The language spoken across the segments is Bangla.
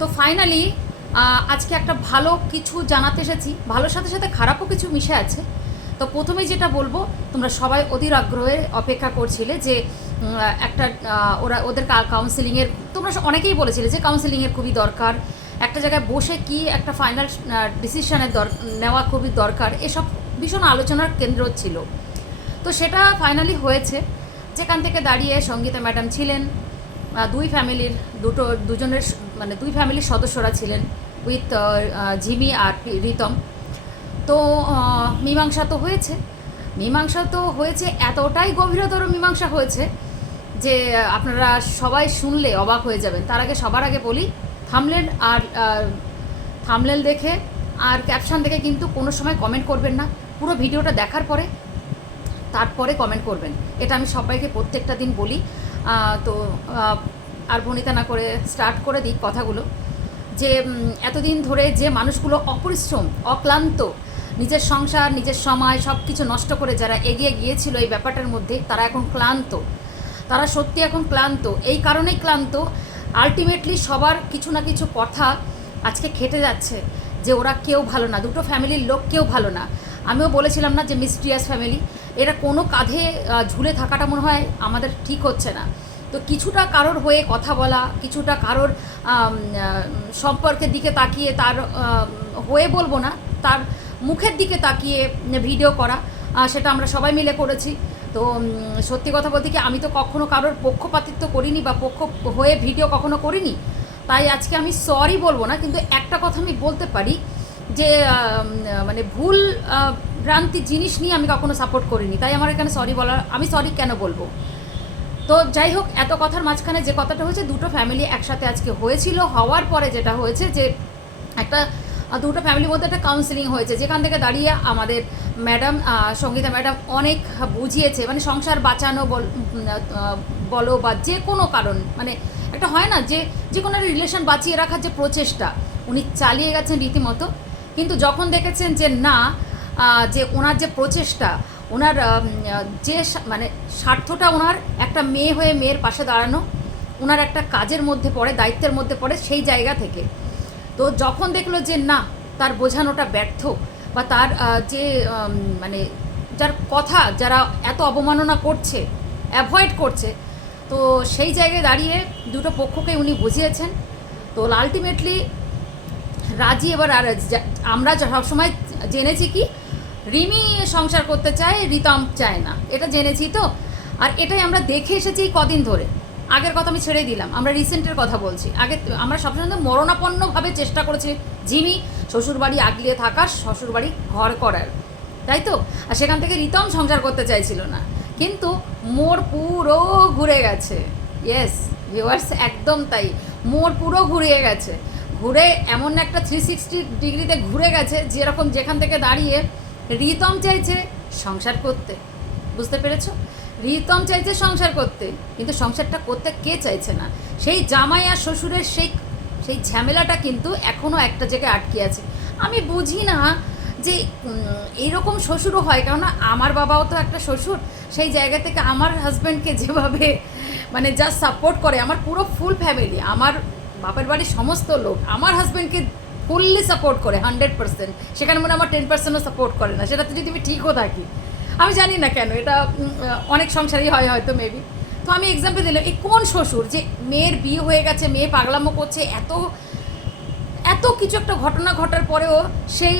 তো ফাইনালি আজকে একটা ভালো কিছু জানাতে এসেছি। ভালোর সাথে সাথে খারাপও কিছু মিশে আছে। তো প্রথমেই যেটা বলব, তোমরা সবাই অধীর আগ্রহে অপেক্ষা করছিলে যে একটা ওরা, ওদের কাউন্সিলিংয়ের তোমরা অনেকেই বলেছিলে যে কাউন্সিলিংয়ের খুবই দরকার। একটা জায়গায় বসে কি একটা ফাইনাল ডিসিশনের দর, নেওয়া খুবই দরকার। এসব ভীষণ আলোচনার কেন্দ্র ছিল। তো সেটা ফাইনালি হয়েছে। যেখান থেকে দাঁড়িয়ে সঙ্গীতা ম্যাডাম ছিলেন দুই ফ্যামিলির দুটো, দুজনের মানে দুই ফ্যামিলির সদস্যরা ছিলেন উইথ ঝিমি আর পি- রিতম। তো মীমাংসা তো হয়েছে। মীমাংসা তো হয়েছে, এতটাই গভীরতর মীমাংসা হয়েছে যে, আপনারা সবাই শুনলে অবাক হয়ে যাবেন। তার আগে সবার আগে বলি থামলেন আর থামলেন দেখে আর ক্যাপশন দেখে কিন্তু কোনো সময় কমেন্ট করবেন না। পুরো ভিডিওটা দেখার পরে, তারপরে কমেন্ট করবেন। এটা আমি সবাইকে প্রত্যেকটা দিন বলি। তো আর ভনিতা না করে স্টার্ট করে দিই কথাগুলো। যে এতদিন ধরে যে মানুষগুলো অপরিশ্রম, অক্লান্ত, নিজের সংসার, নিজের সময় সব কিছু নষ্ট করে যারা এগিয়ে গিয়েছিল এই ব্যাপারটার মধ্যে, তারা এখন ক্লান্ত। তারা সত্যি এখন ক্লান্ত। এই কারণেই ক্লান্ত। আলটিমেটলি সবার কিছু না কিছু কথা আজকে খেটে যাচ্ছে যে ওরা কেউ ভালো না, দুটো ফ্যামিলির লোক কেউ ভালো না। আমিও বলেছিলাম না যে মিস্ট্রিয়াস ফ্যামিলি এরা কোনো কাঁধে ঝুলে থাকাটা মনে হয় আমাদের ঠিক হচ্ছে না। তো কিছুটা কারোর হয়ে কথা বলা, কিছুটা কারোর সম্পর্কের দিকে তাকিয়ে তার হয়ে বলব না, তার মুখের দিকে তাকিয়ে ভিডিও করা সেটা আমরা সবাই মিলে করেছি। তো সত্যি কথা বলতে কি আমি তো কখনো কারোর পক্ষপাতিত্ব করিনি বা পক্ষ হয়ে ভিডিও কখনো করিনি। তাই আজকে আমি সরি বলব না, কিন্তু একটা কথা আমি বলতে পারি যে মানে ভুল ভ্রান্তি জিনিস নিয়ে আমি কখনো সাপোর্ট করিনি। তাই আমার এখানে সরি বলার, আমি সরি কেন বলব? তো যাই হোক, এত কথার মাঝখানে যে কথাটা হয়েছে, দুটো ফ্যামিলি একসাথে আজকে হয়েছিল। হওয়ার পরে যেটা হয়েছে যে, একটা দুটো ফ্যামিলির মধ্যে একটা কাউন্সিলিং হয়েছে। যেখান থেকে দাঁড়িয়ে আমাদের ম্যাডাম সঙ্গীতা ম্যাডাম অনেক বুঝিয়েছে। মানে সংসার বাঁচানো বল বা যে কোনো কারণ মানে একটা হয় না যে যে কোনো একটা রিলেশন বাঁচিয়ে রাখার যে প্রচেষ্টা, উনি চালিয়ে গেছেন রীতিমতো। কিন্তু যখন দেখেছেন যে না যে ওনার যে প্রচেষ্টা ওনার যে মানে স্বার্থটা ওনার, একটা মেয়ে হয়ে মেয়ের পাশে দাঁড়ানো, ওনার একটা কাজের মধ্যে পড়ে, দায়িত্বের মধ্যে পড়ে সেই জায়গা থেকে। তো যখন দেখল যে না, তার বোঝানোটা ব্যর্থ বা তার যে মানে যার কথা যারা এত অবমাননা করছে, অ্যাভয়েড করছে, তো সেই জায়গায় দাঁড়িয়ে দুটো পক্ষকে উনি বুঝিয়েছেন। তো আলটিমেটলি রাজি এবার আর আমরা সবসময় জেনেছি কি রিমি সংসার করতে চায়, রিতম চায় না। এটা জেনেছি তো। আর এটাই আমরা দেখে এসেছি কদিন ধরে। আগের কথা আমি ছেড়ে দিলাম। আমরা রিসেন্টের কথা বলছি। আগে আমরা সবসময় মরণাপন্নভাবে চেষ্টা করেছি জিমি, শ্বশুরবাড়ি আগলিয়ে থাকার শ্বশুরবাড়ি ঘর করার। তাই তো? আর সেখান থেকে রিতম সংসার করতে চাইছিল না। কিন্তু মোর পুরো ঘুরে গেছে। ইয়েস ভিউয়ার্স একদম তাই। মোর পুরো ঘুরিয়ে গেছে। ঘুরে এমন একটা থ্রি সিক্সটি ডিগ্রিতে ঘুরে গেছে, যেরকম যেখান থেকে দাঁড়িয়ে রিতম চাইছে সংসার করতে। বুঝতে পেরেছ? রিতম চাইছে সংসার করতে কিন্তু সংসারটা করতে কে চাইছে না? সেই জামাই আর শ্বশুরের সেই সেই ঝামেলাটা কিন্তু এখনও একটা জায়গায় আটকে আছে। আমি বুঝি না যে উম, এইরকম শ্বশুরও হয় কেননা আমার বাবাও তো একটা শ্বশুর। সেই জায়গা থেকে আমার হাজব্যান্ডকে যেভাবে মানে যা সাপোর্ট করে আমার পুরো ফুল ফ্যামিলি আমার বাপের বাড়ির সমস্ত লোক আমার হাজব্যান্ডকে ফুললি সাপোর্ট করে হান্ড্রেড পার্সেন্ট সেখানে মনে আমার টেন পার্সেন্টও সাপোর্ট করে না। সেটাতে যদি আমি ঠিকও থাকি। আমি জানি না কেন, এটা অনেক সংসারই হয় হয়তো মেবি তো আমি এক্সাম্পল দিলাম, এই কোন শ্বশুর যে মেয়ের বিয়ে হয়ে গেছে, মেয়ে পাগলামো করছে, এত এত কিছু একটা ঘটনা ঘটার পরেও সেই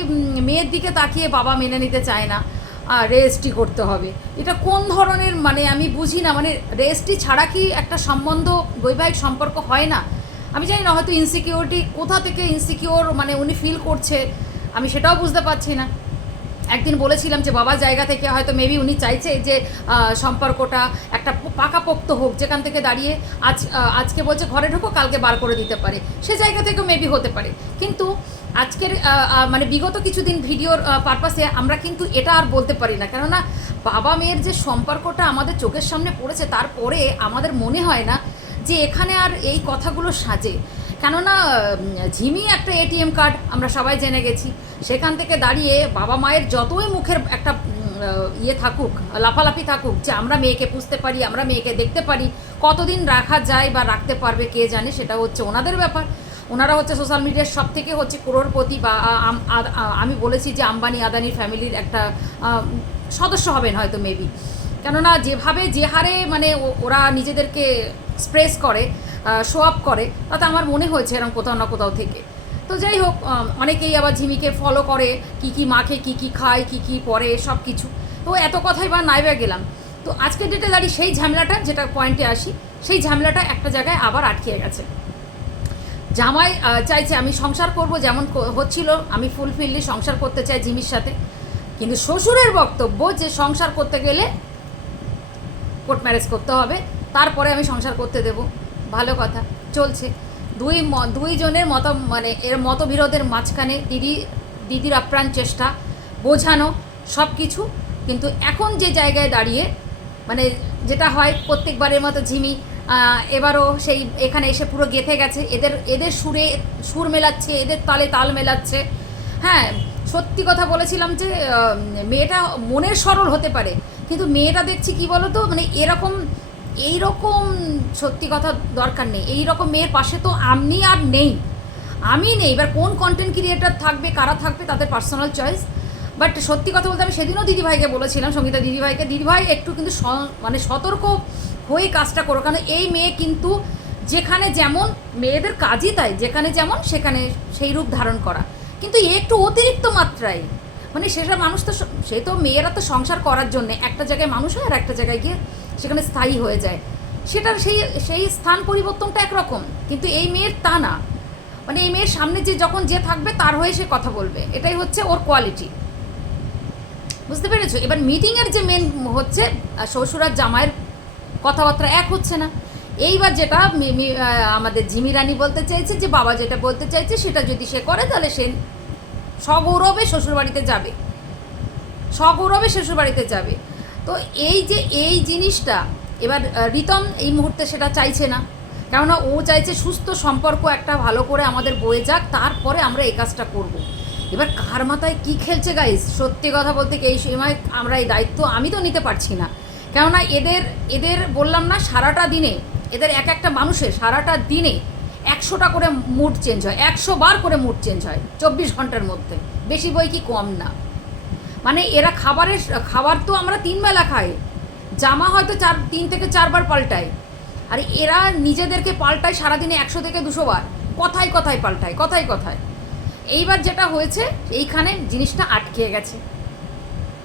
মেয়ের দিকে তাকিয়ে বাবা মেনে নিতে চায় না, আর রেজিস্ট্রি করতে হবে। এটা কোন ধরনের মানে আমি বুঝি না মানে রেজিস্ট্রি ছাড়া কি একটা সম্বন্ধ, বৈবাহিক সম্পর্ক হয় না? আমি জানি না, হয়তো ইনসিকিউরিটি কোথা থেকে ইনসিকিউর মানে উনি ফিল করছে, আমি সেটাও বুঝতে পারছি না। একদিন বলেছিলাম যে বাবার জায়গা থেকে হয়তো মেবি উনি চাইছে যে সম্পর্কটা একটা পাকাপোক্ত হোক, যেখান থেকে দাঁড়িয়ে আজ আজকে বলছে ঘরে ঢুকো, কালকে বার করে দিতে পারে। সে জায়গা থেকেও মেবি হতে পারে। কিন্তু আজকের মানে বিগত কিছুদিন ভিডিওর পারপাসে আমরা কিন্তু এটা আর বলতে পারি না। কেননা বাবা মেয়ের যে সম্পর্কটা আমাদের চোখের সামনে পড়েছে, তারপরে আমাদের মনে হয় না যে এখানে আর এই কথাগুলো সাজে। কেননা ঝিমি একটা এটিএম কার্ড, আমরা সবাই জেনে গেছি। সেখান থেকে দাঁড়িয়ে বাবা মায়ের যতই মুখের একটা ইয়ে থাকুক, লাফালাফি থাকুক, যে আমরা মেয়েকে পুষতে পারি, আমরা মেয়েকে দেখতে পারি, কতদিন রাখা যায় বা রাখতে পারবে কে জানে, সেটা হচ্ছে ওনাদের ব্যাপার। ওনারা হচ্ছে সোশ্যাল মিডিয়ার সব থেকে হচ্ছে করোড়পতি বা আম- বলেছি যে আম্বানি আদানির ফ্যামিলির একটা সদস্য হবেন হয়তো মেবি কেননা, যেভাবে যে হারে মানে ওরা নিজেদেরকে স্প্রেস করে শো আপ করে, তাতে আমার মনে হয়েছে এরকম কোথাও না কোথাও থেকে। তো যাই হোক অনেকেই আবার ঝিমিকে ফলো করে, কি কি মাখে, কি কি খায়, কি কি পরে, সব কিছু। তো এত কথাই বা নাইবা গেলাম। তো আজকের ডেটে দাঁড়িয়ে সেই ঝামেলাটা, যেটা পয়েন্টে আসি, সেই ঝামেলাটা একটা জায়গায় আবার আটকে গেছে। জামাই চাইছে আমি সংসার করব যেমন হচ্ছিল, আমি ফুলফিললি সংসার করতে চাই জিমির সাথে। কিন্তু শ্বশুরের বক্তব্য যে সংসার করতে গেলে কোর্ট ম্যারেজ করতে হবে। তারপরে আমি সংসার করতে দেব। ভালো কথা। চলছে। দুই দুইজনের মত মানে এর মতবিরোধের মাঝখানে দিদি, দিদির আপ্রাণ চেষ্টা, বোঝানো সব কিছু কিন্তু এখন যে জায়গায় দাঁড়িয়ে মানে যেটা হয় প্রত্যেকবারের মতো ঝিমি এবারও সেই এখানে এসে পুরো গেঁথে গেছে। এদের এদের সুরে, সুর মেলাচ্ছে, এদের তালে তাল মেলাচ্ছে। হ্যাঁ সত্যি কথা বলেছিলাম যে মেয়েটা মনের সরল হতে পারে। কিন্তু মেয়েটা দেখছি কি বলো তো মানে এরকম এইরকম সত্যি কথা দরকার নেই। এই রকম মেয়ের পাশে তো আমি আর নেই। আমি নেই। এবার কোন কন্টেন্ট ক্রিয়েটার থাকবে, কারা থাকবে, তাদের পার্সোনাল চয়েস বাট সত্যি কথা বলতে আমি সেদিনও দিদিভাইকে বলেছিলাম, সঙ্গীতা দিদিভাইকে, দিদিভাই একটু কিন্তু মানে সতর্ক হয়ে কাজটা করো। কারণ এই মেয়ে কিন্তু যেখানে যেমন মেয়েদের কাজই তাই, যেখানে যেমন সেখানে সেই রূপ ধারণ করা। কিন্তু এ একটু অতিরিক্ত মাত্রায়। মানে সেসব মানুষ তো সে তো মেয়েরা তো সংসার করার জন্যে একটা জায়গায় মানুষ হয় আর একটা জায়গায় গিয়ে সেখানে স্থায়ী হয়ে যায়। সেটার সেই সেই স্থান পরিবর্তনটা একরকম, কিন্তু এই মেয়ের তা না। মানে এই মেয়ের সামনে যে যখন যে থাকবে, তার হয়ে সে কথা বলবে। এটাই হচ্ছে ওর কোয়ালিটি। বুঝতে পেরেছ? এবার মিটিংয়ের যে মেন হচ্ছে শ্বশুর আর জামাইয়ের কথাবার্তা এক হচ্ছে না। এইবার যেটা আমাদের জিমি রানী বলতে চাইছে যে, বাবা যেটা বলতে চাইছে, সেটা যদি সে করে, তাহলে সে সগৌরবে শ্বশুরবাড়িতে যাবে। সগৌরবে শ্বশুরবাড়িতে যাবে। তো এই যে এই জিনিসটা, এবার রিতম এই মুহূর্তে সেটা চাইছে না। কেননা ও চাইছে সুস্থ সম্পর্ক একটা ভালো করে আমাদের বয়ে যাক, তারপরে আমরা এই কাজটা করব। এবার কার মাথায় কী খেলছে গাইস সত্যি কথা বলতে এই সময় আমরা এই দায়িত্ব আমি তো নিতে পারছি না। কেননা এদের এদের বললাম না সারাটা দিনে, এদের এক একটা মানুষের সারাটা দিনে একশোটা করে মুড চেঞ্জ হয়, একশো বার করে মুড চেঞ্জ হয়, চব্বিশ ঘণ্টার মধ্যে। বেশি বই কি কম না। মানে এরা খাবারের খাবার তো আমরা তিন বেলা খাই। জামা হয়তো চার, তিন থেকে চারবার পাল্টায়। আর এরা নিজেদেরকে পাল্টায় সারাদিনে একশো থেকে দুশো বার। কথায় কথায় পাল্টায়, কথায় কথায়। এইবার যেটা হয়েছে, এইখানে জিনিসটা আটকে গেছে।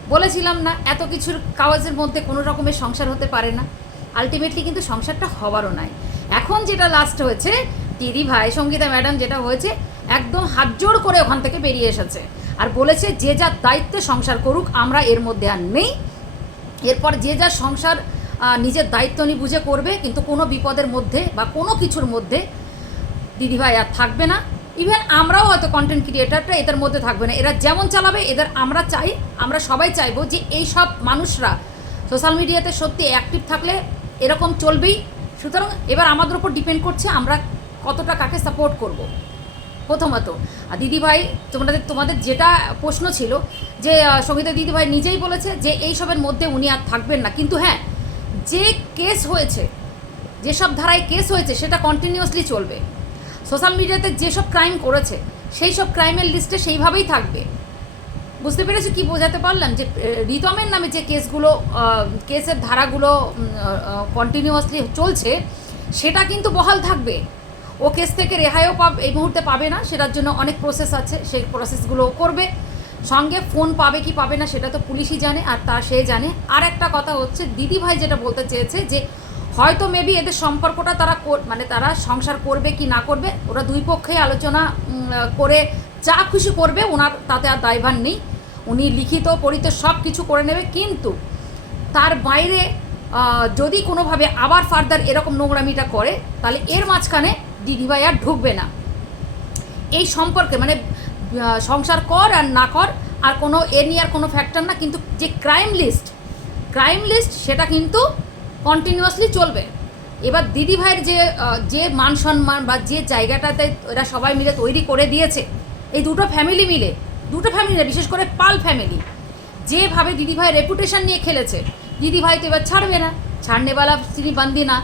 বলেছিলাম না, এত কিছুর কাগজের মধ্যে কোনো রকমের সংসার হতে পারে না। আলটিমেটলি কিন্তু সংসারটা হবারও নাই। এখন যেটা লাস্ট হয়েছে, দিদি ভাই সঙ্গীতা ম্যাডাম যেটা হয়েছে, একদম হাত জোড় করে ওখান থেকে বেরিয়ে এসেছে। বলেছে, যে যার দায়িত্বে সংসার করুক, আমরা এর মধ্যে আর নেই। এরপর যে যার সংসার নিজের দায়িত্ব নিয়ে বুঝে করবে, কিন্তু কোনো বিপদের মধ্যে বা কোনো কিছুর মধ্যে দিদিভাই আর থাকবে না। ইভেন আমরাও হয়তো কন্টেন্ট ক্রিয়েটারটা এদের মধ্যে থাকবে না। এরা যেমন চালাবে, এদের আমরা চাই, আমরা সবাই চাইব যে এই সব মানুষরা সোশ্যাল মিডিয়াতে সত্যি অ্যাক্টিভ থাকলে এরকম চলবেই। সুতরাং এবার আমাদের উপর ডিপেন্ড করছে আমরা কতটা কাকে সাপোর্ট করব। প্রথমত, আর দিদিভাই, তোমাদের তোমাদের যেটা প্রশ্ন ছিল যে সঙ্গীতা দিদিভাই নিজেই বলেছে যে, এই সবের মধ্যে উনি আর থাকবেন না। কিন্তু হ্যাঁ যে কেস হয়েছে যেসব ধারায় কেস হয়েছে, সেটা কন্টিনিউয়াসলি চলবে। সোশ্যাল মিডিয়াতে যেসব ক্রাইম করেছে, সেই সব ক্রাইমের লিস্টে সেইভাবেই থাকবে। বুঝতে পেরেছি কি বোঝাতে পারলাম? যে রিতমের নামে যে কেসগুলো কেসের ধারাগুলো কন্টিনিউয়াসলি চলছে, সেটা কিন্তু বহাল থাকবে। ও কেস থেকে রেহাইও পাব, এই মুহূর্তে পাবে না, সেটার জন্য অনেক প্রসেস আছে, সেই প্রসেসগুলো করবে। সঙ্গে ফোন পাবে কি পাবে না সেটা তো পুলিশই জানে, আর তা সে জানে। আর একটা কথা হচ্ছে দিদি ভাই যেটা বলতে চেয়েছে যে, হয়তো মেবি এদের সম্পর্কটা তারা মানে তারা সংসার করবে কি না করবে, ওরা দুই পক্ষে আলোচনা করে যা খুশি করবে, ওনার তাতে আর দায়ভার নেই। উনি লিখিত, পড়িত সব কিছু করে নেবে, কিন্তু তার বাইরে যদি কোনোভাবে আবার ফার্দার এরকম নোংরামিটা করে, তাহলে এর মাঝখানে দিদিভাই আর ঢুকবে না। এই সম্পর্কে মানে সংসার কর আর না কর, আর কোনো এ নিয়ে আর কোনো ফ্যাক্টর না, কিন্তু যে ক্রাইম লিস্ট ক্রাইম লিস্ট সেটা কিন্তু কন্টিনিউয়াসলি চলবে। এবার দিদি ভাইয়ের যে যে মান সম্মান বা যে জায়গাটাতে এরা সবাই মিলে তৈরি করে দিয়েছে, এই দুটো ফ্যামিলি মিলে, দুটো ফ্যামিলি না, বিশেষ করে পাল ফ্যামিলি যেভাবে দিদি ভাই রেপুটেশন নিয়ে খেলেছে দিদি ভাই তো এবার ছাড়বে না, ছাড়নেওয়ালা তিনি বান্দি না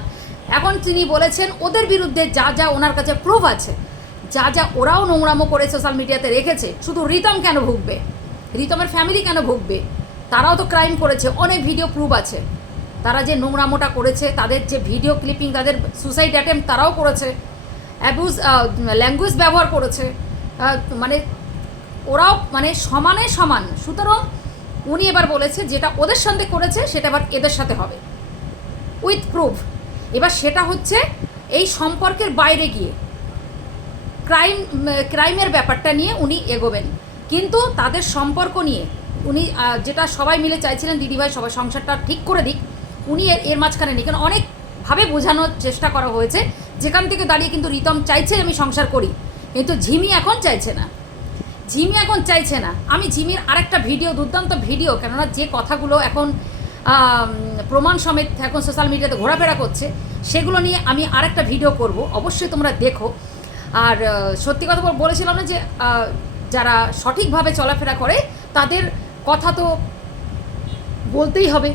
এখন তিনি বলেছেন, ওদের বিরুদ্ধে যা যা ওনার কাছে প্রুফ আছে, যা যা ওরাও নোংরামো করে সোশ্যাল মিডিয়াতে রেখেছে, শুধু রিতম কেন ভুগবে? রিতমের ফ্যামিলি কেন ভুগবে? তারাও তো ক্রাইম করেছে, অনেক ভিডিও প্রুফ আছে। তারা যে নোংরামোটা করেছে, তাদের যে ভিডিও ক্লিপিং তাদের সুসাইড অ্যাটেম্প তারাও করেছে। অ্যাবিউজ ল্যাঙ্গুয়েজ ব্যবহার করেছে। মানে ওরাও মানে সমানে সমান। সুতরাং উনি এবার বলেছে, যেটা ওদের সঙ্গে করেছে, সেটা এবার এদের সাথে হবে। উইথ প্রুফ এবার সেটা হচ্ছে এই সম্পর্কের বাইরে গিয়ে ক্রাইম ক্রাইমের ব্যাপারটা নিয়ে উনি এগোবেন। কিন্তু তাদের সম্পর্ক নিয়ে উনি যেটা সবাই মিলে চাইছিলেন দিদিভাই সবাই সংসারটা ঠিক করে দিক, উনি এর মাঝখানে নেই। কারণ অনেকভাবে বোঝানোর চেষ্টা করা হয়েছে। যেখান থেকে দাঁড়িয়ে কিন্তু রিতম চাইছে আমি সংসার করি, কিন্তু ঝিমি এখন চাইছে না। ঝিমি এখন চাইছে না। আমি ঝিমির আরেকটা ভিডিও, দুর্দান্ত ভিডিও, কেননা যে কথাগুলো এখন প্রমাণ সমেত এখন সোশ্যাল মিডিয়াতে ঘোরাফেরা করছে। সেগুলো নিয়ে আমি আরেকটা ভিডিও করব। অবশ্যই তোমরা দেখো। আর সত্যি কথা বলেছিলাম না যে যারা সঠিকভাবে চলাফেরা করে, তাদের কথা তো বলতেই হবে।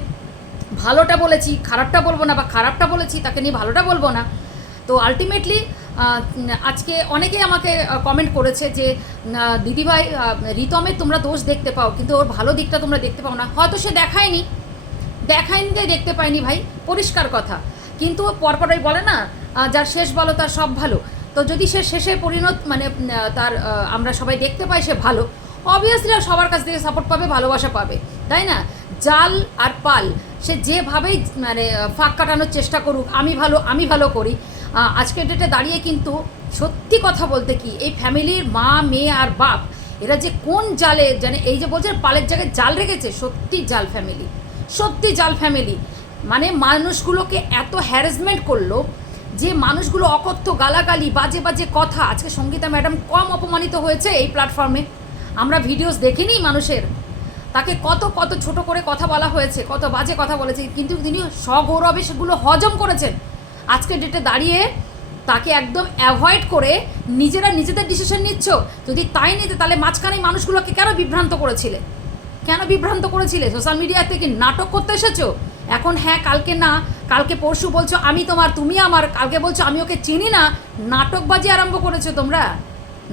ভালোটা বলেছি, খারাপটা বলব না বা খারাপটা বলেছি, তাকে নিয়ে ভালোটা বলব না। তো আলটিমেটলি আজকে অনেকেই আমাকে কমেন্ট করেছে যে দিদিভাই রিতমের তোমরা দোষ দেখতে পাও, কিন্তু ওর ভালো দিকটা তোমরা দেখতে পাও না। হয়তো সে দেখায়নি দেখায়নি যে দেখতে পায়নি ভাই, পরিষ্কার কথা। কিন্তু পরপর ওই বলে না যার শেষ ভালো তার সব ভালো। তো যদি সে শেষে পরিণত মানে তার আমরা সবাই দেখতে পাই সে ভালো অবভিয়াসলি সবার কাছ থেকে সাপোর্ট পাবে, ভালোবাসা পাবে। তাই না? জাল আর পাল, সে যেভাবেই মানে ফাঁক কাটানোর চেষ্টা করুক, আমি ভালো আমি ভালো করি। আজকের ডেটে দাঁড়িয়ে কিন্তু সত্যি কথা বলতে কি, এই ফ্যামিলির মা, মেয়ে আর বাপ, এরা যে কোন জালে, জানে, এই যে বলছে পালের জায়গায় জাল রেখেছে, সত্যি জাল ফ্যামিলি সত্যি জাল ফ্যামিলি। মানে মানুষগুলোকে এত হ্যারাসমেন্ট করল যে মানুষগুলো অকথ্য গালাগালি, বাজে বাজে কথা। আজকে সঙ্গীতা ম্যাডাম কম অপমানিত হয়েছে এই প্ল্যাটফর্মে আমরা ভিডিওস দেখিনি মানুষের। তাকে কত কত ছোট করে কথা বলা হয়েছে, কত বাজে কথা বলেছে, কিন্তু তিনি সগৌরবে সেগুলো হজম করেছেন। আজকের ডেটে দাঁড়িয়ে তাকে একদম অ্যাভয়েড করে নিজেরা নিজেদের ডিসিশন নিচ্ছ। যদি তাই নিতে, তাহলে মাঝখানে মানুষগুলোকে কেন বিভ্রান্ত করেছিলে? কেন বিভ্রান্ত করেছিলে? সোশ্যাল মিডিয়াতে কি নাটক করতে এসেছ? এখন হ্যাঁ কালকে না, কালকে পরশু বলছো আমি তোমার, তুমি আমার, কালকে বলছো আমি ওকে চিনি না, নাটকবাজি আরম্ভ করেছ তোমরা।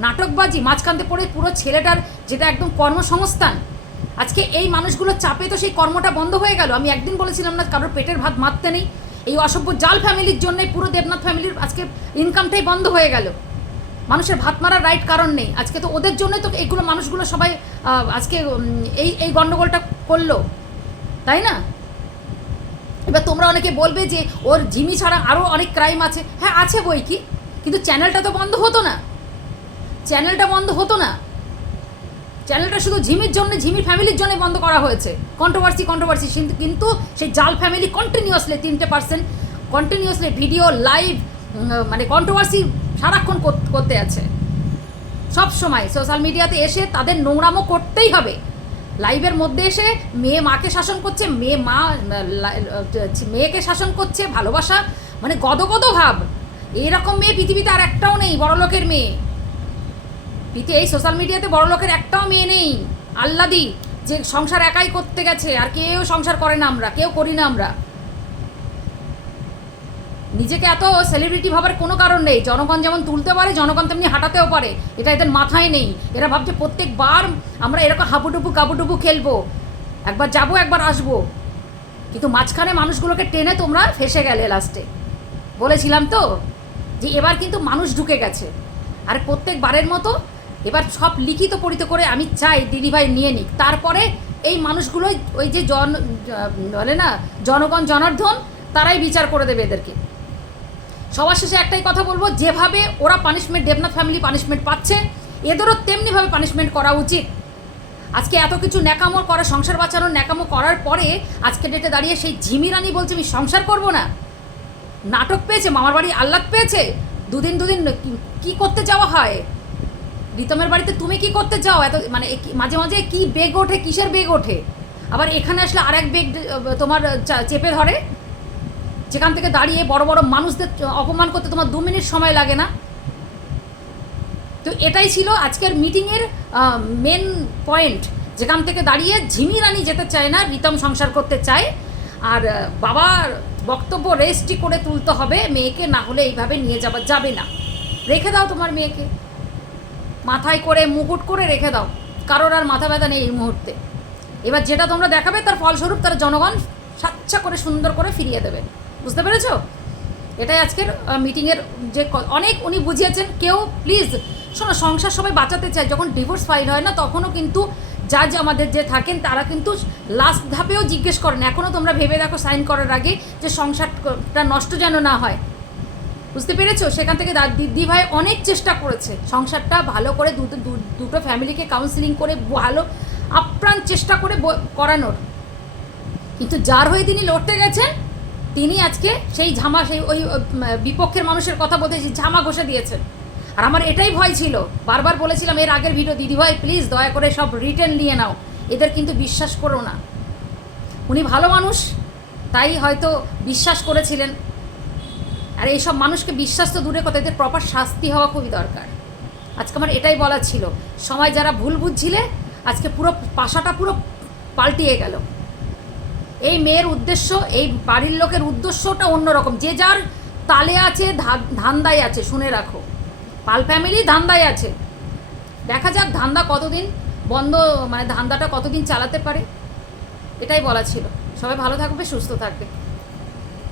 নাটকবাজি মাঝখানতে পড়ে পুরো ছেলেটার যেটা একদম কর্মসংস্থান। আজকে এই মানুষগুলোর চাপে তো সেই কর্মটা বন্ধ হয়ে গেল। আমি একদিন বলেছিলাম না, কারোর পেটের ভাত মারতে নেই। এই অসভ্য জাল ফ্যামিলির জন্যই পুরো দেবনাথ ফ্যামিলির আজকে ইনকামটাই বন্ধ হয়ে গেল। মানুষের ভাত মারার রাইট কারণ নেই। আজকে তো ওদের জন্যই তো এইগুলো মানুষগুলো সবাই আজকে এই এই গণ্ডগোলটা করল, তাই না? এবার তোমরা অনেকে বলবে যে, ওর জিমি ছাড়া আরও অনেক ক্রাইম আছে। হ্যাঁ আছে বই কি, কিন্তু চ্যানেলটা তো বন্ধ হতো না। চ্যানেলটা বন্ধ হতো না। চ্যানেলটা শুধু ঝিমির জন্য ঝিমির ফ্যামিলির জন্য বন্ধ করা হয়েছে। কন্ট্রোভার্সি কন্ট্রোভার্সি কিন্তু সেই জাল ফ্যামিলি কন্টিনিউয়াসলি তিনটে পার্সেন্ট কন্টিনিউয়াসলি ভিডিও লাইভ মানে কন্ট্রোভার্সি সারাক্ষণ করতে আছে। সব সময় সোশ্যাল মিডিয়াতে এসে তাদের নোংরামো করতেই হবে। লাইভের মধ্যে এসে মেয়ে মাকে শাসন করছে, মেয়ে মা মেয়েকে শাসন করছে, ভালোবাসা মানে গদগদ ভাব। এরকম মেয়ে পৃথিবীতে আর একটাও নেই বড়লোকের মেয়ে। পৃথি, এই সোশ্যাল মিডিয়াতে বড় লোকের একটাও মেয়ে নেই। আল্লাদি, যে সংসার একাই করতে গেছে, আর কেউ সংসার করে না আমরা, কেউ করি না আমরা। নিজেকে এত সেলিব্রিটি ভাবার কোনো কারণ নেই। জনগণ যেমন তুলতে পারে, জনগণ তেমনি হাঁটাতেও পারে। এটা এদের মাথায় নেই। এরা ভাবছে প্রত্যেকবার আমরা এরকম হাবুডুবু কাবুডুবু খেলব। একবার যাব, একবার আসব। কিন্তু মাঝখানে মানুষগুলোকে টেনে তোমরা ফেসে গেলে লাস্টে বলেছিলাম তো যে এবার কিন্তু মানুষ ঢুকে গেছে। আর প্রত্যেকবারের মতো এবার সব লিখিত পড়িত করে আমি চাই দিদিভাই নিয়ে নিক। তারপরে এই মানুষগুলো ওই যে জন বলে না, জনগণ জনার্দন, তারাই বিচার করে দেবে এদেরকে। সবার শেষে একটাই কথা বলব, যেভাবে ওরা পানিশমেন্ট দেবনাথ ফ্যামিলি পানিশমেন্ট পাচ্ছে, এদেরও তেমনিভাবে পানিশমেন্ট করা উচিত। আজকে এত কিছু ন্যাকামো করা, সংসার বাঁচানোর ন্যাকামো করার পরে আজকে ডেটে দাঁড়িয়ে সেই ঝিমি রানী বলছে, আমি সংসার করব না। নাটক পেয়েছে, মামার বাড়ি আহ্লাদ পেয়েছে। দুদিন দুদিন কি- করতে যাওয়া হয়? রিতমের বাড়িতে তুমি কি করতে যাও? এত মানে মাঝে মাঝে কি বেগ ওঠে, কিসের বেগ ওঠে? আবার এখানে আসলে আরেক বেগ, তোমার চেপে ধরে যেখান থেকে দাঁড়িয়ে বড় বড় মানুষদের অপমান করতে তোমার দু মিনিট সময় লাগে না। তো এটাই ছিল আজকের মিটিংয়ের মেন পয়েন্ট যেখান থেকে দাঁড়িয়ে ঝিমি রানী যেতে চায় না, রিতম সংসার করতে চায়। আর বাবার বক্তব্য রেস্টই করে তুলতে হবে মেয়েকে, না হলে এইভাবে নিয়ে যাওয়া যাবে না। রেখে দাও তোমার মেয়েকে। মাথায় করে মুকুট করে রেখে দাও। কারোর আর মাথা ব্যথা নেই এই মুহূর্তে। এবার যেটা তোমরা দেখাবে, তার ফলস্বরূপ তার জনগণ সাচ্চা করে সুন্দর করে ফিরিয়ে দেবে। বুঝতে পেরেছ? এটাই আজকের মিটিংয়ের যে অনেক উনি বুঝিয়েছেন, কেউ প্লিজ শোনো, সংসার সবাই বাঁচাতে চায়। যখন ডিভোর্স ফাইল হয় না, তখনও কিন্তু জাজ আমাদের যে থাকেন, তারা কিন্তু লাস্ট ধাপেও জিজ্ঞেস করেন। এখনও তোমরা ভেবে দেখো সাইন করার আগে যে সংসারটা নষ্ট যেন না হয়। বুঝতে পেরেছ? সেখান থেকে দিদি ভাই অনেক চেষ্টা করেছে। সংসারটা ভালো করে দুটো দুটো ফ্যামিলিকে কাউন্সিলিং করে, ভালো, আপ্রাণ চেষ্টা করে করানোর। কিন্তু যার হয়ে তিনি লড়তে গেছেন তিনি আজকে সেই ঝামা, সেই ওই বিপক্ষের মানুষের কথা বলতে ঝামা ঘষে দিয়েছেন। আর আমার এটাই ভয় ছিল। বারবার বলেছিলাম, এর আগের ভিডিও দিদিভাই প্লিজ দয়া করে সব রিটার্ন নিয়ে নাও। এদের কিন্তু বিশ্বাস করো না। উনি ভালো মানুষ, তাই হয়তো বিশ্বাস করেছিলেন। আর এইসব মানুষকে বিশ্বাস তো দূরে কথা, এদের প্রপার শাস্তি হওয়া খুবই দরকার। আজকে আমার এটাই বলার ছিল। সময় যারা ভুল বুঝছিলে, আজকে পুরো পাশাটা পুরো পাল্টিয়ে গেল। এই মেয়ের উদ্দেশ্য, এই বাড়ির লোকের উদ্দেশ্যটা অন্যরকম। যে যার তালে আছে ধান্দায় আছে, শুনে রাখো। পাল ফ্যামিলি ধান্দায় আছে। দেখা যাক ধান্দা কতদিন বন্ধ মানে ধান্দাটা কতদিন চালাতে পারে। এটাই বলা ছিল। সবাই ভালো থাকবে, সুস্থ থাকবে।